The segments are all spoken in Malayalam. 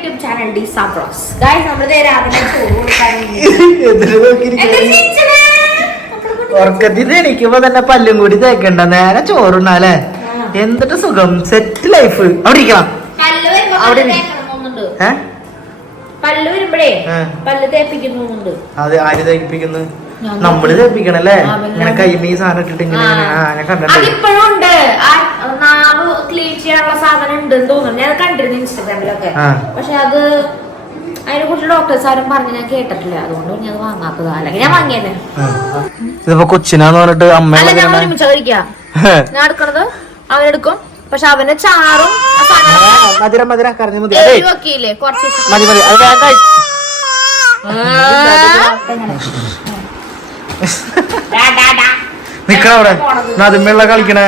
യൂട്യൂബ് ചാനൽ ഡിസാ ബ്ലോഗ്സ്. ഗയ്സ് നമ്മുടെ രാവിലെ ഉറക്കത്തിന് എണീക്കുമ്പോ തന്നെ പല്ലും കൂടി തേക്കണ്ട, നേരെ ചോറുണ്ണാലേ. എന്തിട്ട് സുഖം, സെറ്റ് ലൈഫ്. അവിടെ ഇരിക്കണം. പല്ല് വരുമ്പോഴേ പല്ല് തേപ്പിക്കുന്നുണ്ട്. അത് ആര് തേപ്പിക്കുന്നു? നമ്മള് തേപ്പിക്കണല്ലേ. ഇങ്ങനെ കൈമീ സാധനം ഇട്ടിട്ട് ഇങ്ങനെ അതിപ്പോഴും ഉണ്ട്. നാവ് ക്ലീൻ ചെയ്യാനുള്ള സാധനം ഉണ്ട് തോന്നുന്നു. ഞാൻ കണ്ടിരുന്നു ഇൻസ്റ്റാഗ്രാമിലൊക്കെ. പക്ഷെ അത് അതിനെ കുറിച്ച് ഡോക്ടേഴ്സാരും പറഞ്ഞ് ഞാൻ കേട്ടിട്ടില്ല. അതുകൊണ്ട് ഞാൻ വാങ്ങാത്തതാ. അല്ലെങ്കിൽ ഞാൻ വാങ്ങിയതന്നെ. ഇതിപ്പോ കൊച്ചിനാന്ന് പറഞ്ഞിട്ട് അമ്മ ഞാൻ ഒരുമിച്ച് കഴിക്കാം. ഞാൻ എടുക്കണത് അവനെടുക്കും. പക്ഷെ അവന് ചാറും വെക്കില്ലേ കുറച്ച് കളിക്കണേ.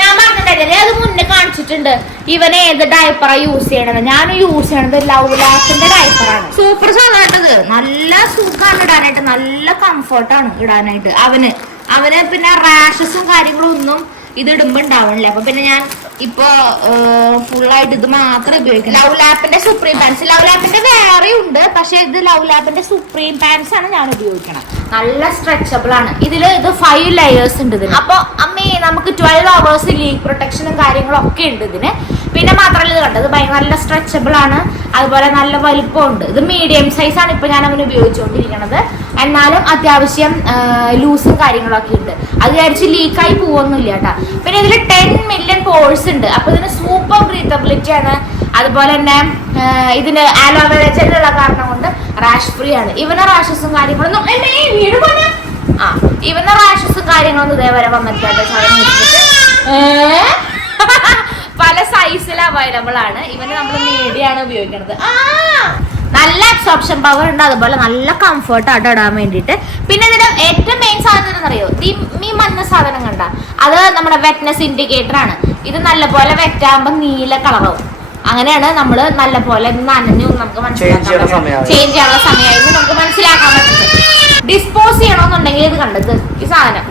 ഞാൻ പറഞ്ഞിട്ടല്ലേ അത് മുന്നേ കാണിച്ചിട്ടുണ്ട്. ഇവൻ ഏത് ഡയപ്പറാ യൂസ് ചെയ്യണത്? ഞാൻ യൂസ് ചെയ്യണത് ലവ് ലാപ്പിന്റെ ഡയപ്പറാണ്. സൂപ്പർ സാധനമായിട്ടത്. നല്ല സുഖമാണ് ഇടാനായിട്ട്, നല്ല കംഫർട്ടാണ് ഇടാനായിട്ട്. അവന് പിന്നെ റാഷസും കാര്യങ്ങളും ഒന്നും ഇത് ഇടുമ്പോ ഉണ്ടാവണില്ല. അപ്പൊ പിന്നെ ഞാൻ ഇപ്പൊ ഫുള്ളായിട്ട് ഇത് മാത്രം ഉപയോഗിക്കുന്നത്. ലവ് ലാപ്പിന്റെ സുപ്രീം പാൻസ്. ലവ് ലാപ്പിന്റെ വേറെ ഉണ്ട്, പക്ഷെ ഇത് ലവ് ലാപ്പിന്റെ സുപ്രീം പാൻസ് ആണ് ഞാൻ ഉപയോഗിക്കണം. നല്ല സ്ട്രെച്ചബിൾ ആണ്. ഇത് 5 ലെയേഴ്സ് ഉണ്ട് ഇതിന്. അപ്പൊ അമ്മേ നമുക്ക് 12 hours ലീക്ക് പ്രൊട്ടക്ഷനും കാര്യങ്ങളും ഒക്കെ ഉണ്ട് ഇതിന്. പിന്നെ മാത്രമല്ല ഇത് കണ്ടത് നല്ല സ്ട്രെച്ചബിൾ ആണ്. അതുപോലെ നല്ല വലിപ്പമുണ്ട്. ഇത് മീഡിയം സൈസ് ആണ് ഇപ്പൊ ഞാൻ അവന് ഉപയോഗിച്ചുകൊണ്ടിരിക്കുന്നത്. എന്നാലും അത്യാവശ്യം ലൂസും കാര്യങ്ങളൊക്കെ ഉണ്ട്. അത് വിചാരിച്ച് ലീക്കായി പോവൊന്നുമില്ല കേട്ടാ. പിന്നെ ഇതിൽ 10 million pores ഉണ്ട്. അപ്പൊ ഇതിന് സൂപ്പർ ബ്രീത്തബിലിറ്റി ആണ്. അതുപോലെ തന്നെ ഇതിന് ആലോവേര ജെൽ ഉള്ള കാരണം കൊണ്ട് റാഷ് ഫ്രീ ആണ്. ഇവന് റാഷസും കാര്യങ്ങളൊന്നും ഇവന്റെ റാഷസും കാര്യങ്ങളൊന്നും ഇതേവരെ വന്നിട്ടില്ല. പല സൈസിൽ അവൈലബിൾ ആണ്. ഇവന് നമ്മൾ മീഡിയാണ് ഉപയോഗിക്കുന്നത്. നല്ല അബ്സോർപ്ഷൻ പവർ ഉണ്ട്. അതുപോലെ നല്ല കംഫർട്ട് ആയിട്ട് ഇടാൻ വേണ്ടിയിട്ട്. പിന്നെ ഇതിന്റെ ഏറ്റവും മെയിൻ സാധനം എന്താണെന്നറിയോ? ഈ മഞ്ഞ സാധനം കണ്ട അത് നമ്മുടെ വെറ്റ്നെസ് ഇൻഡിക്കേറ്റർ ആണ്. ഇത് നല്ലപോലെ വെറ്റാകുമ്പോ നീല കളറാവും. അങ്ങനെയാണ് നമ്മള് നല്ലപോലെ നനഞ്ഞു നമുക്ക് മനസ്സിലാക്കാൻ ചേഞ്ച് ചെയ്യാനുള്ള സമയമായിരുന്നു നമുക്ക് മനസ്സിലാക്കാൻ പറ്റുന്നത്. ഡിസ്പോസ് ചെയ്യണമെന്നുണ്ടെങ്കിൽ ഇത് കണ്ടത് ഈ സാധനം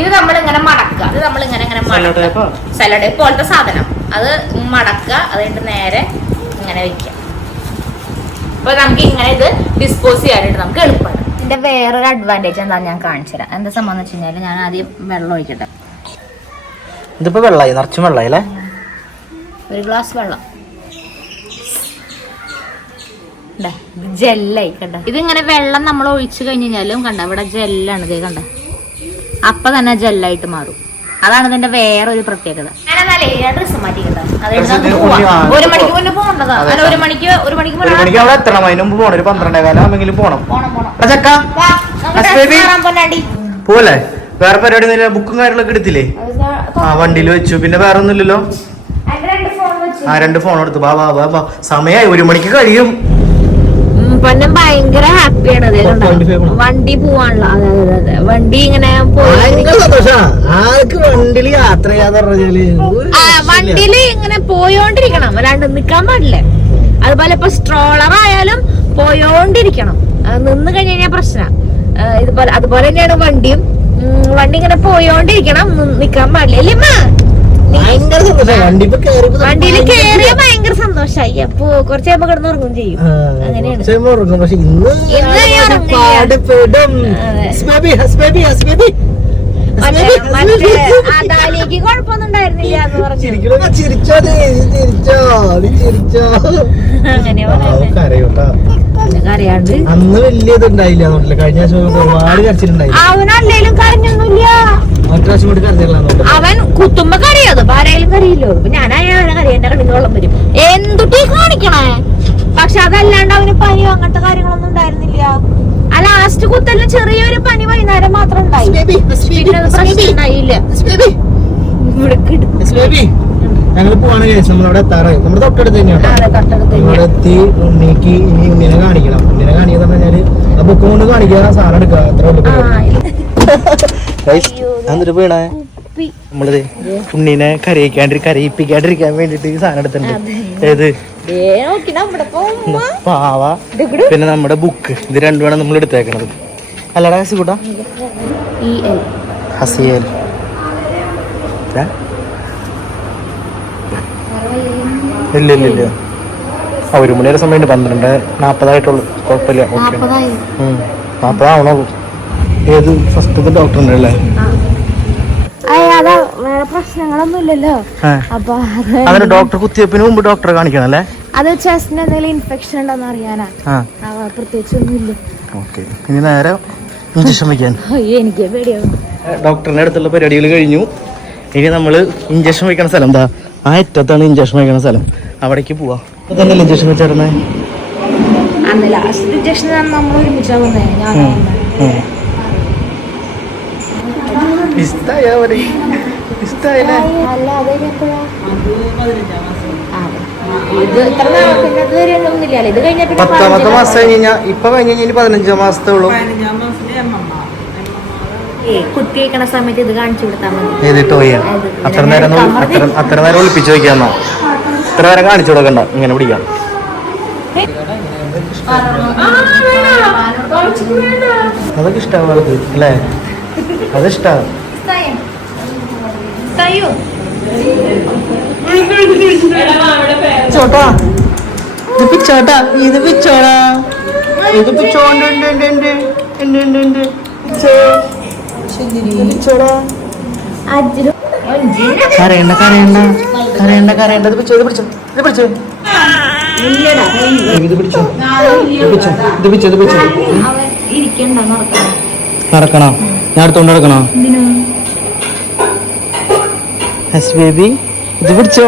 ഇത് നമ്മളിങ്ങനെ മടക്കുക. ഇത് നമ്മളിങ്ങനെ മടക്കുക. സലാഡ് പോലത്തെ സാധനം അത് മടക്കുക. അതുകൊണ്ട് നേരെ ഇങ്ങനെ വെക്കുക. അപ്പൊ നമുക്ക് ഇങ്ങനെ ഇത് ഡിസ്പോസ് ചെയ്യാനായിട്ട് നമുക്ക് എളുപ്പമാണ്. ഇതിന്റെ വേറൊരു അഡ്വാൻറ്റേജ് എന്താ ഞാൻ കാണിച്ചു തരാം. എന്താ സംഭവം എന്ന് വെച്ച് കഴിഞ്ഞാൽ ഞാൻ ആദ്യം വെള്ളം ഒഴിക്കട്ടെ. ഇതിപ്പോ വെള്ളമായി, നിറച്ചും വെള്ളമായി അല്ലേ? ഒരു ഗ്ലാസ് വെള്ളം ജെല്ലായി കണ്ട. ഇതിങ്ങനെ വെള്ളം നമ്മൾ ഒഴിച്ചു കഴിഞ്ഞാലും കണ്ട ഇവിടെ ജെല്ലാണ്. ഇതേ കണ്ട അപ്പൊ തന്നെ ജെല്ലായിട്ട് മാറും. അതാണ് ഇതിന്റെ വേറൊരു പ്രത്യേകത. ഡ്രസ് മാറ്റിക്കട്ടെ. ഒരു മണിക്ക് മുന്നേ പോകേണ്ടതാ. ഒരു മണിക്ക് പോലെ വേറെ പരിപാടി ബുക്കും കാര്യങ്ങളൊക്കെ എടുത്തില്ലേ? വണ്ടിയിൽ വെച്ചു. പിന്നെ വേറെ ഒന്നുമില്ലല്ലോ. 2 ഫോൺ എടുത്തു. സമയായി, 1 മണിക്ക് കഴിയും. പൊന്നും ഭയങ്കര ഹാപ്പിയാണ്. വണ്ടി പോവാനുള്ള വണ്ടി ഇങ്ങനെ വണ്ടിയില് ഇങ്ങനെ പോയോണ്ടിരിക്കണം, അല്ലാണ്ട് നിക്കാൻ പാടില്ല. അതുപോലെ ഇപ്പൊ സ്ട്രോളർ ആയാലും പോയോണ്ടിരിക്കണം. നിന്ന് കഴിഞ്ഞാൽ പ്രശ്നം. അതുപോലെ തന്നെയാണ് വണ്ടി ഇങ്ങനെ പോയോണ്ടിരിക്കണം, നിക്കാൻ പാടില്ല. അല്ലേ വണ്ടിയിൽ കേറിയ ഭയങ്കര സന്തോഷായി. അപ്പൊ കുറച്ചാകുമ്പോ കിടന്ന് ഉറങ്ങും ചെയ്യും. അങ്ങനെയാണ്. അതാലേക്ക് കുഴപ്പമൊന്നും ഉണ്ടായിരുന്നില്ല എന്ന് പറഞ്ഞു. അങ്ങനെ കരയാണ്ട് അന്ന് വലിയ ഇതുണ്ടായില്ല. കഴിഞ്ഞ ഒരുപാട് കരച്ചിലുണ്ടായി. അവനല്ലേലും കരഞ്ഞൊന്നുമില്ല. അവൻ കുത്തുമ്പോ കരയോ? ആരായാലും കരയില്ലോ. ഞാനായാലും കരയും. എന്റെ കണ്ണിന് വെള്ളം വരും. എന്തുട്ടീ കാണിക്കണേ? പക്ഷെ അതല്ലാണ്ട് അവന് പനിയോ അങ്ങനത്തെ കാര്യങ്ങളൊന്നും ഉണ്ടായിരുന്നില്ല. ആ ലാസ്റ്റ് കുത്തെല്ലാം ചെറിയൊരു പനി വൈകുന്നേരം മാത്രം ഉണ്ടായി. ഉണ്ടായില്ല. ഞങ്ങൾ പോവാണ്. നമ്മളവിടെ എത്താറായി. നമ്മുടെ തൊട്ടടുത്ത് തന്നെയാണ്. ഇവിടെ എത്തി ഉണ്ണിക്ക് ഇനി ഉണ്ണിനെ കാണിക്കണം. ഉണ്ണിനെ കാണിക്കാന്ന് പറഞ്ഞാല് ആ ബുക്ക് കൊണ്ട് കാണിക്കുക, സാധനം എടുക്കുക. അത്ര എന്നിട്ട് വീണേ നമ്മളിത് ഉണ്ണീനെ കരയിപ്പിക്കാണ്ടിരിക്കാൻ വേണ്ടിട്ട് ഈ സാധനം എടുത്തിട്ടുണ്ട്. ഏത് പാവ പിന്നെ നമ്മുടെ ബുക്ക്. ഇത് രണ്ടുമാണ് നമ്മൾ എടുത്തേക്കണത്. അല്ലടാ ഹസിക്കൂട്ടാ? ഇല്ല ഇല്ല ഇല്ല 1 മണി വരെ സമയമുണ്ട്. 12:40 കുഴപ്പമില്ല. 40 ആവണുള്ളൂ. ഏത് ഫസ്റ്റത്തെ ഡോക്ടറിന്റെ അല്ലേ? അതാ വേറെ പ്രശ്നങ്ങളൊന്നും ഇല്ലല്ലോ. അപ്പൊ അങ്ങനെ ഡോക്ടർ കുത്തിവെപ്പിന് മുമ്പ് ഡോക്ടറെ കാണിക്കണം അല്ലേ? അത് ചെസ്റ്റിന് എന്തെങ്കിലും ഇൻഫെക്ഷൻ ഉണ്ടോന്ന് അറിയാനാ. പ്രത്യേകിച്ച് ഒന്നുമില്ല. ഓക്കെ, ഇനി നേരെ ഇഞ്ചക്ഷൻ വെക്കാൻ. എനിക്ക് പേടിയാവും. ഡോക്ടറിന്റെ അടുത്തുള്ള പരിപാടികൾ കഴിഞ്ഞു. ഇനി നമ്മള് ഇഞ്ചക്ഷൻ വെക്കണ സ്ഥലം എന്താ? ആ അറ്റത്താണ് ഇഞ്ചക്ഷൻ വെക്കണ സ്ഥലം. അവിടേക്ക് പോവാ. തന്നെയല്ലേ ഇഞ്ചക്ഷൻ വെച്ചായിരുന്നേ? അന്ന് ലാസ്റ്റ് ഇഞ്ചക്ഷൻ നമ്മൾ ഒരുമിച്ചാ വന്നേ. പത്താമത്തെ മാസം കഴിഞ്ഞാൽ ഇപ്പൊ കഴിഞ്ഞ 15 മാസത്തേ ഉള്ളൂ. കുത്തി വയ്ക്കണ സമയത്ത് ഇത് കാണിച്ചു കൊടുത്താൽ മതി. ഏതിട്ട് പോയ അത്ര നേരം ഒളിപ്പിച്ചു വയ്ക്കാന്നോ? ഇത്ര നേരം കാണിച്ചു കൊടുക്കണ്ട, ഇങ്ങനെ പിടിക്കാം. അതൊക്കെ ഇഷ്ടാവും ആൾക്ക് അല്ലേ? അതിഷ്ടാവും. ചോട്ടാ ഇത് പിച്ചോട്ടാ, ഇത് പിച്ചോടാ, ഇത് പിച്ചോണ്ട് കരയണ്ട കരയണ്ട കരയണ്ട കരയണ്ട. ഇത് പിച്ചോ, ഇത് പിടിച്ചോ, ഇത് പിടിച്ചോ, ഇത് പിടിച്ചോ, ഇത് പിടിച്ചോ, ഇത് പിടിച്ചോ. നടക്കണോ? ഞാൻ അടുത്തോണ്ട് നടക്കണോ? ഹസ് ബേബി ഇത് പിടിച്ചോ.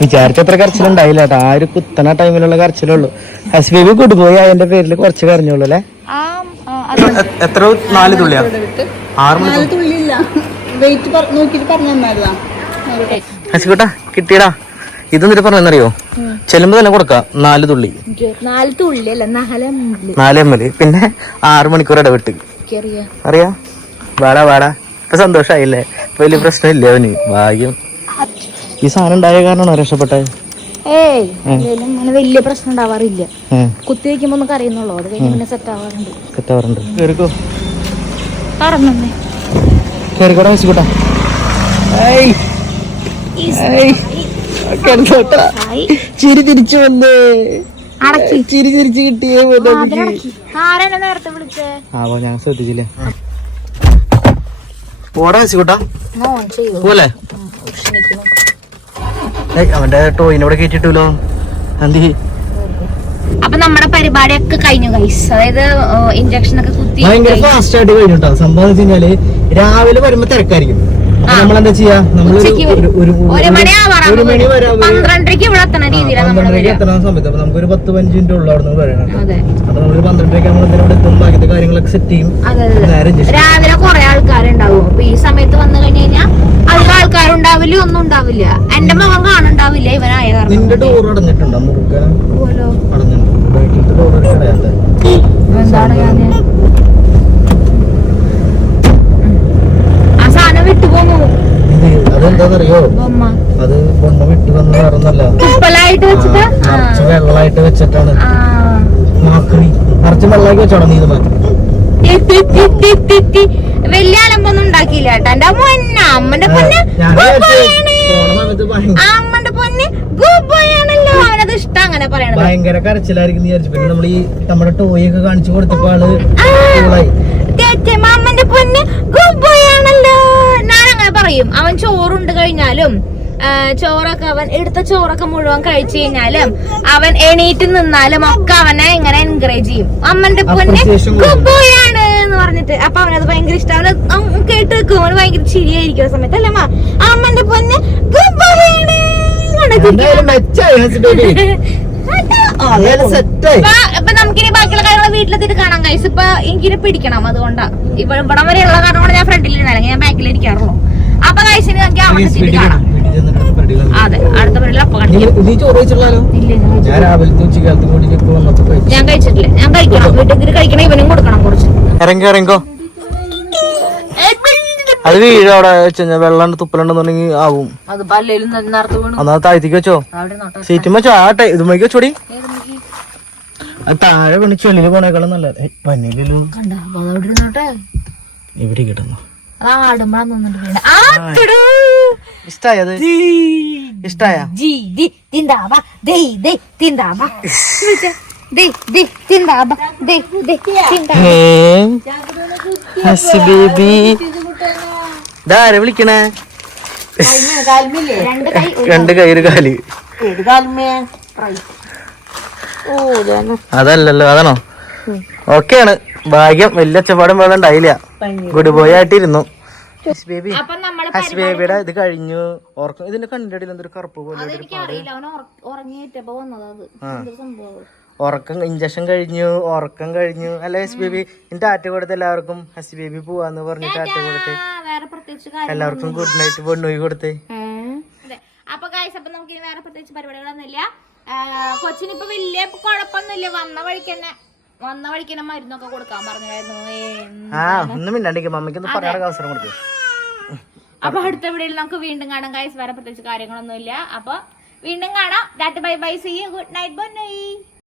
വിചാരിച്ചത്ര കരച്ചിലുണ്ടായില്ല കേട്ടോ. ആ ഒരു കുത്തണ ടൈമിലുള്ള കരച്ചിലുള്ളൂ. ഹസ് ബേബി കൊണ്ടുപോയി അതിന്റെ പേരിൽ കുറച്ച് കരഞ്ഞോളൂ അല്ലേ? എത്ര 4 തുള്ളിയാ? 6 മണി. ഹസിക്കൂട്ടാ കിട്ടിയടാ. ഇതെന്നിട്ട് പറഞ്ഞറിയോ? ചെല്ലുമ്പോ തന്നെ കൊടുക്കാം 4 തുള്ളി. 4 ml. പിന്നെ 6 മണിക്കൂർ ഇടവിട്ട്. അറിയാ? വാടാ വാടാ. ഇപ്പൊ സന്തോഷായില്ലേ? വലിയ പ്രശ്നമില്ല അവന്. ഭാഗ്യം. ഈ സാധനം ഉണ്ടായ കാരണമാണോ രക്ഷപ്പെട്ടത്? വലിയ പ്രശ്നം ഉണ്ടാവാറില്ല. കുത്തി വയ്ക്കുമ്പോ നമുക്ക് അറിയുന്നുള്ളൂ. അത് കഴിഞ്ഞ് സെറ്റ് ആവാറുണ്ട്. കേറിക്കോ, കേറിക്കോടാ ഹസിക്കൂട്ടാ. ചിരി തിരിച്ചു വന്നേ, ചിരി തിരിച്ചു കിട്ടിയേ. ആവോ, ഞാൻ ശ്രദ്ധിച്ചില്ല. പോടാ ഹസിക്കൂട്ടാ, പോലെ അവന്റെ ടോയിനോടെ കേട്ടിട്ടല്ലോ. എന്തി അപ്പൊ നമ്മുടെ പരിപാടിയൊക്കെ കഴിഞ്ഞു ഗൈസ്. അതായത് ഇഞ്ചക്ഷൻ ഒക്കെ കുത്തി ഭയങ്കര ഫാസ്റ്റ് ആയിട്ട് കഴിഞ്ഞു കേട്ടോ. സംഭവം വെച്ച് കഴിഞ്ഞാല് രാവിലെ വരുമ്പോ തിരക്കായിരിക്കും. നമ്മളെന്താ ചെയ്യാ? നമ്മൾ 1 മണി വരെ 12:30 ഇവിടെ എത്തണ രീതിയിലാണ് എത്തണ സമയത്ത് അപ്പൊ നമുക്കൊരു 10-15 മിനിറ്റ് ഉള്ളു അവിടെ നിന്ന് വരണം. അപ്പൊ നമ്മളൊരു 12:30 ഇവിടെ എത്തും. ബാക്കിത്തെ കാര്യങ്ങളൊക്കെ സെറ്റ് ചെയ്യും. രാവിലെ കുറെ ആൾക്കാരുണ്ടാവും. അപ്പൊ ഈ സമയത്ത് വന്നു കഴിഞ്ഞു കഴിഞ്ഞാൽ അധികം ആൾക്കാരുണ്ടാവില്ല, ഒന്നും ഉണ്ടാവില്ല. എന്റെ മകൻ കാണുണ്ടാവില്ല ഇവനായ കാരണം. നിന്റെ ഡോർ അടഞ്ഞിട്ടുണ്ടോ? അടഞ്ഞിട്ടുണ്ട്. ഡോർ അടയാത്ത എന്താണ് ഞാന് ആ സാധനം വിട്ടുപോന്നു. അതെന്താന്നറിയോ? അത് ബൊമ്മ വിട്ടു വന്ന് വേറൊന്നല്ല, ഉപ്പലായിട്ട് വെച്ചിട്ട് വെള്ളമായിട്ട് വെച്ചിട്ടാണ്. നിറച്ച് വെള്ളമാക്കി വെച്ചോടാ. നീ ഇത് മാറ്റി വലിയ അലമ്പൊന്നും ഉണ്ടാക്കിയില്ല കേട്ടോ. എന്റെ പൊന്ന അമ്മന്റെ പൊന്ന് അമ്മന്റെ പൊന്ന് ഗുബോയാണല്ലോ. അവനത് ഇഷ്ടം അങ്ങനെ പറയണത്. ഭയങ്കര കരച്ചിലായിരിക്കും വിചാരിച്ചു. പിന്നെ നമ്മൾ ഈ നമ്മുടെ ടോയൊക്കെ കാണിച്ചു കൊടുത്തപ്പോ ആള് അമ്മന്റെ പൊന്ന് ഗുബോയാണല്ലോ. ഞാൻ അങ്ങനെ പറയും. അവൻ ചോറുണ്ട് കഴിഞ്ഞാലും ചോറൊക്കെ അവൻ എടുത്ത ചോറൊക്കെ മുഴുവൻ കഴിച്ചു കഴിഞ്ഞാലും അവൻ എണീറ്റ് നിന്നാലും ഒക്കെ അവനെ ഇങ്ങനെ എൻകറേജ് ചെയ്യും. അമ്മന്റെ പൊന്ന് ഗുബോയാണ് എന്ന് പറഞ്ഞിട്ട്. അപ്പൊ അവനത് ഭയങ്കര ഇഷ്ടം. അവൻ കേട്ട് വെക്കും. അവന് ഭയങ്കര ചിരിയായിരിക്കും ആ സമയത്ത്. അല്ലമ്മ അമ്മന്റെ പൊന്ന് ഗുബോയാണ്. ഇപ്പൊ നമുക്കിനി ബാക്കിയുള്ള കാര്യങ്ങൾ വീട്ടിലെത്തിട്ട് കാണാം ഗൈസ്. ഇപ്പൊ എനിക്കിനെ പിടിക്കണം, അതുകൊണ്ടാ ഇവിടം വരെയുള്ള കാരണം ഞാൻ ഫ്രണ്ടിൽ ഇരുന്നാലും ഞാൻ ബാക്കിൽ ഇരിക്കാറുള്ളൂ. അപ്പൊ ഗൈസിന് നമുക്ക് അവിടെ കാണാം. അതെ, അടുത്ത പരിപാടി അപ്പൊ ഞാൻ കഴിച്ചിട്ടില്ല. ഞാൻ കഴിക്കണം. വീട്ടിൽ കഴിക്കണം. ഇവനും കൊടുക്കണം കുറച്ച്. ഇറങ്ങോ അത് വീഴ അവിടെ വെള്ളം തുപ്പലുണ്ടെന്നുണ്ടെങ്കിൽ ആവും. അതാ താഴത്തേക്ക് വെച്ചോ, സീറ്റും വെച്ചോ. ആട്ടെ ഇതുമ്മക്ക് വെച്ചോടി. താഴെ പണി ചെളിയിൽ പോണേക്കാളും നല്ല പനിയില്ലല്ലോ. ഇവിടെ കിട്ടുന്നു. അത് ആടുമ്പോഴാണ് ഇഷ്ടായത് ഇഷ്ടായ ഇതാരെ വിളിക്കണേ? രണ്ട് കൈ ഒരു കാല്. അതല്ലല്ലോ, അതാണോ? ഓക്കെയാണ്. ഭാഗ്യം, വലിയ ഒച്ചപ്പാടും വേണം ഉണ്ടായില്ല. Good boy ആയിട്ടിരുന്നു. ഹസ്ബേബിയുടെ ഇത് കഴിഞ്ഞു. ഓർക്കം ഇതിന്റെ കണ്ടിടയിൽ എന്തൊരു കറുപ്പ് പോലെ ഉറക്കം. ഇഞ്ചക്ഷൻ കഴിഞ്ഞു, ഉറക്കം കഴിഞ്ഞു. അല്ല ഹസ്ബേബി, എന്റെ ടാറ്റ കൊടുത്ത് എല്ലാവർക്കും. ഹസ്ബേബി പോവാന്ന് പറഞ്ഞ് ടാറ്റ കൊടുത്ത് എല്ലാവർക്കും ഗുഡ് നൈറ്റ് പൊണ്ണുപോയി കൊടുത്ത്. അപ്പൊ ഗൈസ്, അപ്പൊ നമുക്ക് ഇനി വേറെ പ്രത്യേകിച്ച് പരിപാടികളൊന്നുമില്ല. കൊച്ചിനിപ്പോ വലിയ കുഴപ്പമൊന്നുമില്ല. വന്ന വഴിക്കന്നെ മരുന്നൊക്കെ കൊടുക്കാൻ പറഞ്ഞായിരുന്നു. ഒന്നും മിണ്ടാണ്ടിരിക്കും, മമ്മിക്കൊന്നും പറയാനുള്ള അവസരം കൊടുത്തു. അപ്പൊ അടുത്ത വീഡിയോയിൽ നമുക്ക് വീണ്ടും കാണാം ഗൈസ്. വേറെ പ്രത്യേകിച്ച് കാര്യങ്ങളൊന്നുമില്ല. അപ്പൊ വീണ്ടും കാണാം. ടാറ്റ bye bye, see you, good night, by.